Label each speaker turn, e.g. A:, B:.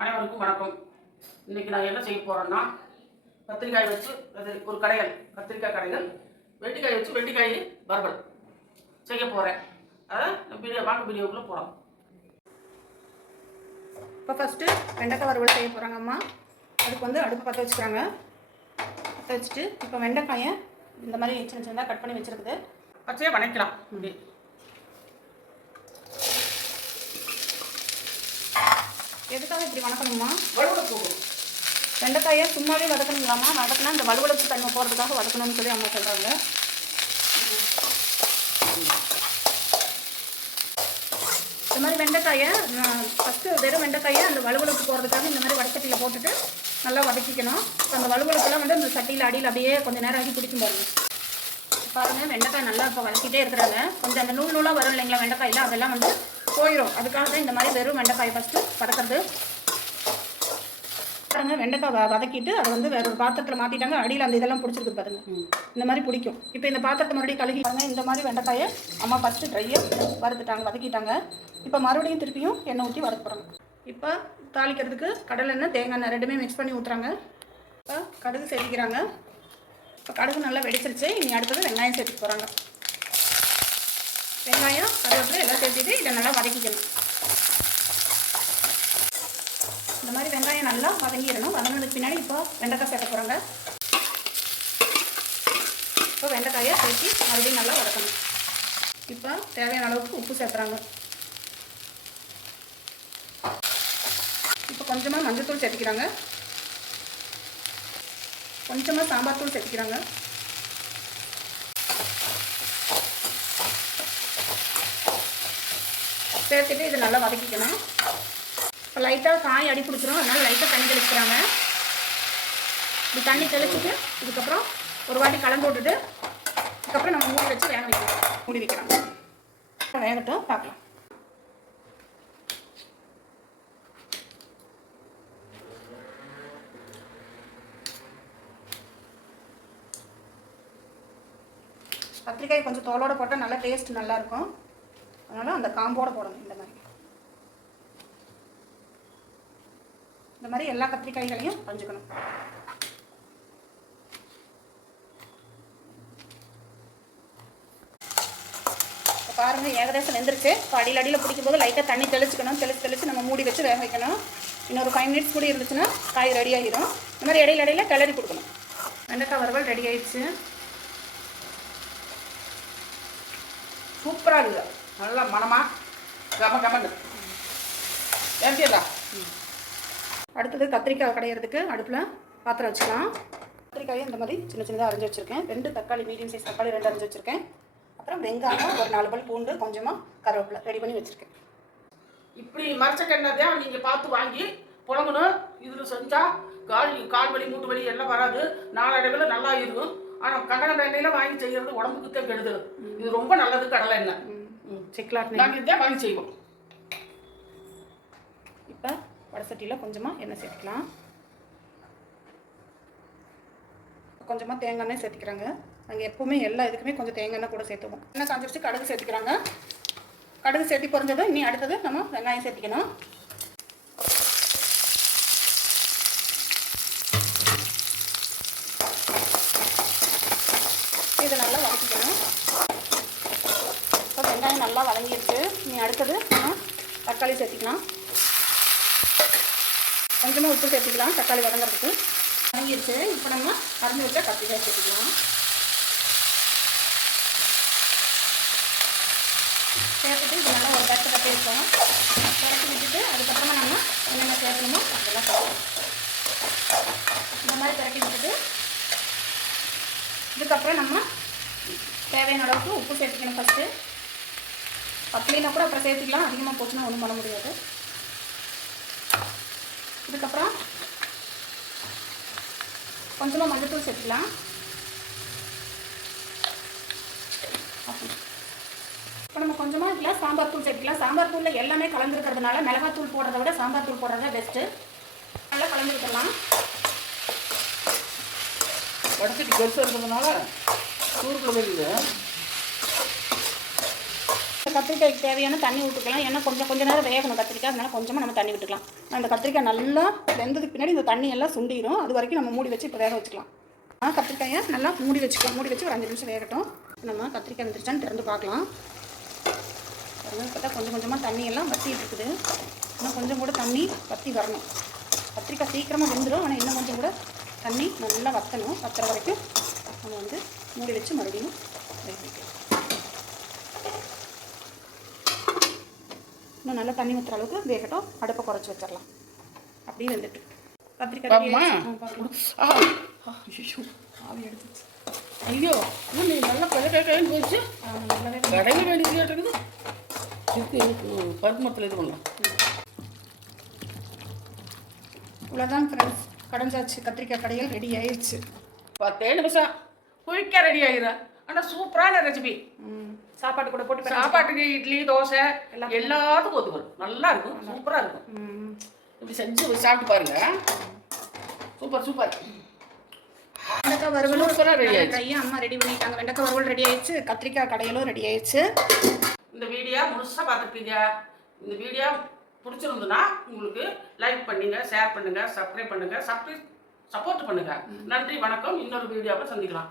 A: அனைவருக்கும் வணக்கம். இன்னைக்கு நான் என்ன செய்ய போறேன்னா கத்திரிக்காய் வச்சு அது ஒரு கடைகள் கத்திரிக்காய் கடைகள் வெண்டிக்காய் வச்சு வெண்டிக்காய் வறுவல் செய்ய போகிறேன் அதை வீடியோ வாங்க வீடியோக்குள்ளே போகலாம்
B: இப்போ ஃபஸ்ட்டு வெண்டைக்காய் வறுவல் செய்ய போகிறாங்க அம்மா. அதுக்கு வந்து அடுப்பு பற்ற வச்சுக்கிறாங்க. பற்ற வச்சுட்டு இப்போ வெண்டைக்காயை இந்த மாதிரி சின்ன சின்னதாக கட் பண்ணி வச்சுருக்குது.
A: பச்சையாக வணக்கலாம். இப்படி
B: எதுக்காக இப்படி வணக்கணுமா
A: வறுவல் போகும்
B: வெண்டைக்காயை சும்மாவே வதக்கணுங்களாம்மா வதக்கினா இந்த வலுவலுப்பு தன்மை போகிறதுக்காக வதக்கணும்னு சொல்லி அம்மா சொல்கிறாங்க இந்த மாதிரி வெண்டைக்காயை ஃபஸ்ட்டு வெறும் வெண்டைக்காயை அந்த வலுவலுப்பு போகிறதுக்காக இந்த மாதிரி வடச்சட்டியில் போட்டுட்டு நல்லா வதக்கிக்கணும். அந்த வலுவலுப்புலாம் வந்து அந்த சட்டியில் அடியில் அப்படியே கொஞ்சம் நேரம் ஆகி பிடிக்கும் பாருங்க. பாருங்க வெண்டைக்காய் நல்லா இப்போ வதக்கிட்டே இருக்கிறாங்க. கொஞ்சம் அந்த நூல் நூலாக வரும் இல்லைங்களா வெண்டைக்காயில்? அதெல்லாம் வந்து போயிடும் அதுக்காக தான் இந்த மாதிரி வெறும் வெண்டைக்காய் ஃபஸ்ட்டு வதக்கிறது. பாருங்க வெண்டைக்காய் வதக்கிட்டு அதை வந்து வேற ஒரு பாத்திரத்தில் மாற்றிட்டாங்க அடியில் அந்த இதெல்லாம் பிடிச்சிருக்கு பாருங்க. இந்த மாதிரி பிடிக்கும். இப்போ இந்த பாத்திரத்தை மறுபடியும் கழுகி பாருங்க. இந்த மாதிரி வெண்டைக்காயை அம்மா ஃபஸ்ட்டு ட்ரையாக வறுத்துட்டாங்க வதக்கிட்டாங்க. இப்போ மறுபடியும் திருப்பியும் எண்ணெய் ஊற்றி போகிறாங்க இப்போ தாளிக்கிறதுக்கு கடலை எண்ணெய் தேங்காய் எண்ணெய் ரெண்டுமே மிக்ஸ் பண்ணி ஊற்றுறாங்க இப்போ கடுகு சேர்த்திக்கிறாங்க இப்போ கடுகு நல்லா வெடிச்சிருச்சு. இனி அடுத்தது வெங்காயம் சேர்த்துக்க போகிறாங்க வெங்காயம் கருவேப்பிலை எல்லாம் சேர்த்துட்டு இதை நல்லா வதக்கிக்கணும். இந்த மாதிரி வெங்காயம் நல்லா வதங்கிடணும். வதங்கினதுக்கு பின்னாடி இப்போ வெண்டைக்காய் சேர்க்க போகிறாங்க இப்போ வெண்டைக்காயை சேர்த்து மறுபடியும் நல்லா வதக்கணும். இப்போ தேவையான அளவுக்கு உப்பு சேர்த்துறாங்க இப்போ கொஞ்சமாக மஞ்சத்தூள் சேர்த்துக்கிறாங்க. கொஞ்சமாக சாம்பார் தூள் சேர்த்துக்கிறாங்க. சேர்த்துட்டு இதை நல்லா வதக்கிக்கணும். இப்போ லைட்டாக காய் அடி பிடிச்சிரும். அதனால் லைட்டாக தண்ணி தெளிக்கிறாங்க இப்படி தண்ணி தெளிச்சுட்டு இதுக்கப்புறம் ஒரு வாட்டி கலந்து விட்டுட்டு அதுக்கப்புறம் நம்ம மூடி வச்சு வேக வைக்கலாம் மூடி வைக்கிறாங்க இப்போ வேகட்டும் பார்க்கலாம். கத்திரிக்காய் கொஞ்சம் தோலோட போட்டால் நல்லா டேஸ்ட் நல்லாயிருக்கும் அதனால் அந்த காம்போட போடணும் இந்த மாதிரி. இந்த மாதிரி எல்லா கத்திரிக்காய்களையும் பஞ்சுக்கணும் பாருங்கள் ஏகதேசம் வெந்துருச்சு இப்போ அடியில் அடியில் பிடிக்கும் போது லைட்டாக தண்ணி தெளிச்சுக்கணும். தெளிச்சு தெளிச்சு நம்ம மூடி வச்சு வேக வைக்கணும். இன்னொரு ஃபைவ் மினிட்ஸ் கூட இருந்துச்சுன்னா காய் ரெடி ஆகிடும் இந்த மாதிரி இடையில இடையில கிளறி கொடுக்கணும். வெண்டைக்காய் வறுவல் ரெடி ஆயிடுச்சு.
A: சூப்பராக இருக்குது. நல்லா மனமா கம கமன்னு. ஏன்டியதா
B: அடுத்தது கத்திரிக்காய் கடையிறதுக்கு அடுப்பில் பாத்திரம் வச்சுக்கலாம். கத்திரிக்காயை இந்த மாதிரி சின்ன சின்னதாக அரைஞ்சி வச்சுருக்கேன். ரெண்டு தக்காளி மீடியம் சைஸ் தக்காளி ரெண்டு அரைஞ்சி வச்சுருக்கேன். அப்புறம் வெங்காயம் ஒரு நாலு பல் பூண்டு கொஞ்சமாக கருவேப்பிலை ரெடி பண்ணி வச்சுருக்கேன்.
A: இப்படி மரச்சக்கெண்ணெய் தான் நீங்கள் பார்த்து வாங்கி புழங்கணும் இதில் செஞ்சால் கால் கால் வலி மூட்டு வலி எல்லாம் வராது. நாளடைவில் நல்லா இருக்கும். ஆனால் கங்கண எண்ணெயில் வாங்கி செய்கிறது உடம்புக்கு தான் கெடுதல். இது ரொம்ப நல்லது கடலை எண்ணெய்.
B: சிக்லாட்
A: நாங்கள் இதான் வாங்கி செய்வோம்.
B: இப்போ வடசட்டியில் கொஞ்சமாக எண்ணெய் சேர்த்துக்கலாம். கொஞ்சமாக தேங்காய் எண்ணெய் சேர்த்துக்கிறாங்க. நாங்கள் எப்போவுமே எல்லா இதுக்குமே கொஞ்சம் தேங்காய் எண்ணெய் கூட சேர்த்துவோம். எண்ணெய் காஞ்சி வச்சு கடுகு சேர்த்துக்கிறாங்க. கடுகு சேர்த்து பொரிஞ்சதும் இனி அடுத்தது நம்ம வெங்காயம் சேர்த்திக்கணும். இதை நல்லா வதக்கிக்கணும் இப்போ வெங்காயம் நல்லா வதங்கியிருக்கு நீ அடுத்தது நம்ம தக்காளி சேர்த்திக்கலாம். கொஞ்சமாக உப்பு சேர்த்துக்கலாம் தக்காளி வதங்குறதுக்கு. வதங்கிடுச்சு. இப்போ நம்ம அரைஞ்சி வச்சா கத்திரிக்காய் சேர்த்துக்கலாம். சேர்த்துட்டு இது நல்லா ஒரு பச்சை கட்டி இருக்கோம் பரட்டி விட்டுட்டு அதுக்கப்புறமா நம்ம என்னென்ன சேர்க்கணுமோ அதெல்லாம் சேர்க்கணும் இந்த மாதிரி பரட்டி விட்டுட்டு இதுக்கப்புறம் நம்ம தேவையான அளவுக்கு உப்பு சேர்த்துக்கணும் ஃபஸ்ட்டு பத்தலைனா கூட அப்புறம் சேர்த்துக்கலாம். அதிகமாக போச்சுன்னா ஒன்றும் பண்ண முடியாது. இதுக்கப்புறம் கொஞ்சமாக மஞ்சத்தூள் சேர்த்துக்கலாம். இப்போ நம்ம கொஞ்சமாக இதில் சாம்பார் தூள் சேர்த்துக்கலாம். சாம்பார் தூளில் எல்லாமே கலந்துருக்கிறதுனால மிளகாத்தூள் போடுறத விட சாம்பார் தூள் போடுறது பெஸ்ட்டு நல்லா கலந்துருக்கலாம் விட்டுடலாம்.
A: பெருசாக இருக்கிறதுனால சூருக்குள்ள போயிடுது
B: கத்திரிக்காய்க்கு தேவையான தண்ணி விட்டுக்கலாம் ஏன்னா கொஞ்சம் கொஞ்சம் நேரம் வேகணும் கத்திரிக்காய். அதனால கொஞ்சமாக நம்ம தண்ணி விட்டுக்கலாம். அந்த கத்திரிக்காய் நல்லா வெந்ததுக்கு பின்னாடி இந்த தண்ணி எல்லாம் சுண்டிடும் அது வரைக்கும் நம்ம மூடி வச்சு இப்போ வேக வச்சுக்கலாம். ஆ கத்திரிக்காயை நல்லா மூடி வச்சுக்கலாம். மூடி வச்சு ஒரு அஞ்சு நிமிஷம் வேகட்டும். நம்ம கத்திரிக்காய் வந்துருச்சான்னு திறந்து பார்க்கலாம். பார்த்தா கொஞ்சம் கொஞ்சமாக தண்ணி எல்லாம் வத்திட்டு இருக்குது. இன்னும் கொஞ்சம் கூட தண்ணி வத்தி வரணும். கத்திரிக்காய் சீக்கிரமாக வெந்துடும் ஆனால் இன்னும் கொஞ்சம் கூட தண்ணி நல்லா வத்தணும். வத்துற வரைக்கும் நம்ம வந்து மூடி வச்சு மறுபடியும் வேக வைக்கணும் இன்னும் நல்லா தண்ணி ஊற்றுற அளவுக்கு வேகட்டும். அடுப்பை குறைச்சி வச்சிடலாம். அப்படியே வெந்துட்டு. கத்திரிக்காய்
A: ஐயோ, நீ நல்லா
B: ஆ, நல்லாவே
A: கடையில் வேண்டியது பருமத்தில் இது பண்ணலாம்.
B: இவ்வளோதான் ஃப்ரெண்ட்ஸ் கடைஞ்சாச்சு. கத்திரிக்காய் கடையில் ரெடி ஆயிடுச்சு
A: பத்தே நிமிஷம். குயிக்காக ரெடி ஆகிடும் ஆனால் சூப்பரான ரெசிபி
B: ம், சாப்பாடு கூட போட்டு
A: சாப்பாட்டுக்கு இட்லி தோசை எல்லாத்துக்கும். ஒத்து வரும் நல்லா இருக்கும். சூப்பராக இருக்கும்.
B: ம்,
A: இப்படி செஞ்சு சாப்பிட்டு பாருங்க. சூப்பர் சூப்பர்
B: வெண்டைக்காய் வறுவலும்
A: சூப்பரா ready ஆயிடுச்சு.
B: ட்ரையாக அம்மா ரெடி பண்ணிட்டாங்க. வெண்டைக்காய் வறுவல் ரெடி ஆயிடுச்சு. கத்திரிக்காய் கடையிலும் ரெடி ஆயிடுச்சு.
A: இந்த வீடியோ முழுசாக பார்த்துருப்பீங்க. இந்த வீடியோ பிடிச்சிருந்துன்னா உங்களுக்கு லைக் பண்ணுங்க ஷேர் பண்ணுங்க சப்ஸ்கிரைப் பண்ணுங்க சப்ஸ்கிரைப் சப்போர்ட் பண்ணுங்க. நன்றி வணக்கம். இன்னொரு வீடியோவை சந்திக்கலாம்.